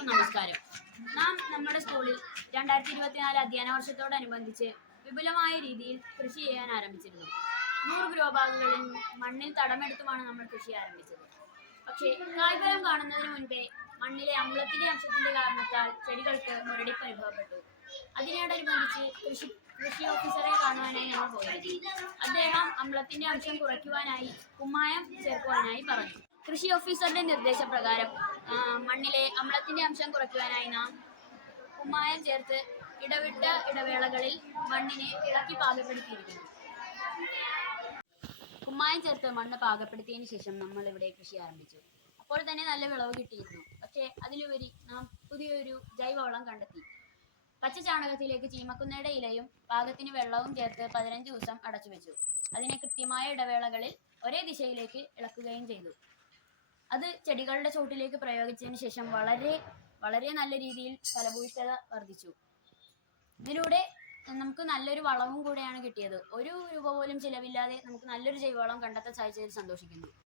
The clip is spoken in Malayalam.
എല്ലാവർക്കും നമസ്കാരം. നാം നമ്മുടെ സ്കൂളിൽ 2024 അധ്യയന വർഷത്തോടനുബന്ധിച്ച് വിപുലമായ രീതിയിൽ കൃഷി ചെയ്യാൻ ആരംഭിച്ചിരുന്നു. 100 ഗ്രോ ബാഗുകളിൽ മണ്ണിൽ തടമെടുത്തുമാണ് നമ്മൾ കൃഷി ആരംഭിച്ചത്. പക്ഷേ കായ്ഫലം കാണുന്നതിന് മുൻപേ മണ്ണിലെ അമ്ലത്തിന്റെ അംശത്തിന്റെ കാരണത്താൽ ചെടികൾക്ക് മുരടിപ്പ് അനുഭവപ്പെട്ടു. അതിനോടനുബന്ധിച്ച് കൃഷി ഓഫീസറെ കാണുവാനായി ഞങ്ങൾ പോയി. അദ്ദേഹം അമ്ലത്തിന്റെ അംശം കുറയ്ക്കുവാനായി കുമ്മായം ചേർക്കുവാനായി പറഞ്ഞു. കൃഷി ഓഫീസറുടെ നിർദ്ദേശപ്രകാരം മണ്ണിലെ അമ്ലത്തിന്റെ അംശം കുറയ്ക്കുവാനായി നാം കുമ്മായം ചേർത്ത് ഇടവിട്ട ഇടവേളകളിൽ മണ്ണിനെ ഇളക്കി പാകപ്പെടുത്തിയിരിക്കുന്നു. കുമ്മായം ചേർത്ത് മണ്ണ് പാകപ്പെടുത്തിയതിനു ശേഷം നമ്മൾ ഇവിടെ കൃഷി ആരംഭിച്ചു. അപ്പോൾ തന്നെ നല്ല വിളവ് കിട്ടിയിരുന്നു. പക്ഷേ അതിലുപരി നാം പുതിയൊരു ജൈവവളം കണ്ടെത്തി. പച്ച ചാണകത്തിലേക്ക് ചീമക്കുന്നയുടെ ഇലയും പാകത്തിന് വെള്ളവും ചേർത്ത് 15 ദിവസം അടച്ചു വെച്ചു. അതിനെ കൃത്യമായ ഇടവേളകളിൽ ഒരേ ദിശയിലേക്ക് ഇളക്കുകയും ചെയ്തു. അത് ചെടികളുടെ ചോട്ടിലേക്ക് പ്രയോഗിച്ചതിന് ശേഷം വളരെ നല്ല രീതിയിൽ ഫലഭൂയിഷ്ഠത വർദ്ധിച്ചു. ഇതിലൂടെ നമുക്ക് നല്ലൊരു വളവും കൂടെയാണ് കിട്ടിയത്. 1 രൂപ പോലും ചിലവില്ലാതെ നമുക്ക് നല്ലൊരു ജൈവവളം കണ്ടെത്താൻ സാധിച്ചതിൽ സന്തോഷിക്കുന്നു.